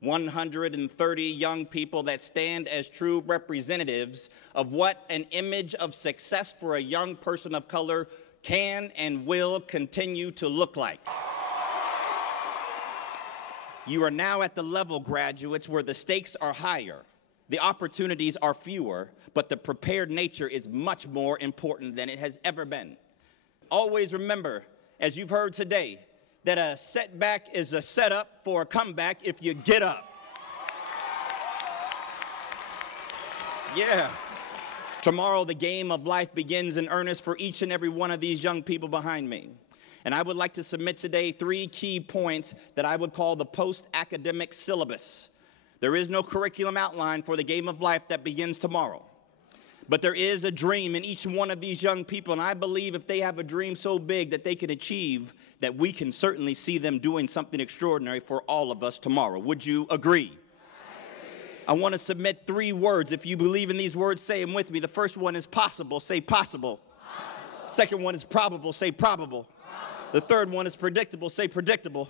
130 young people that stand as true representatives of what an image of success for a young person of color can and will continue to look like. You are now at the level, graduates, where the stakes are higher, the opportunities are fewer, but the prepared nature is much more important than it has ever been. Always remember, as you've heard today, that a setback is a setup for a comeback if you get up. Yeah. Tomorrow, the game of life begins in earnest for each and every one of these young people behind me. And I would like to submit today 3 key points that I would call the post-academic syllabus. There is no curriculum outline for the game of life that begins tomorrow. But there is a dream in each one of these young people, and I believe if they have a dream so big that they can achieve, that we can certainly see them doing something extraordinary for all of us tomorrow. Would you agree? I want to submit 3 words. If you believe in these words, say them with me. The first one is possible. Say possible. Second one is probable. Say probable. The third one is predictable. Say predictable.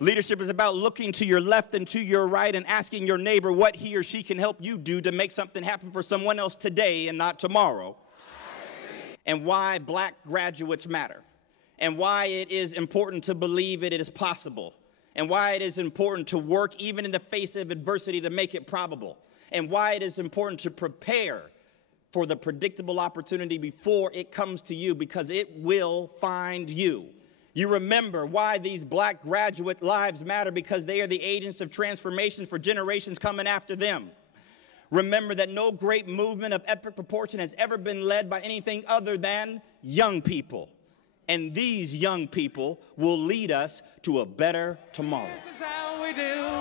Leadership is about looking to your left and to your right and asking your neighbor what he or she can help you do to make something happen for someone else today and not tomorrow. And why black graduates matter. And why it is important to believe it is possible. And why it is important to work even in the face of adversity to make it probable. And why it is important to prepare for the predictable opportunity before it comes to you, because it will find you. You remember why these black graduate lives matter, because they are the agents of transformation for generations coming after them. Remember that no great movement of epic proportion has ever been led by anything other than young people. And these young people will lead us to a better tomorrow. This is how we do.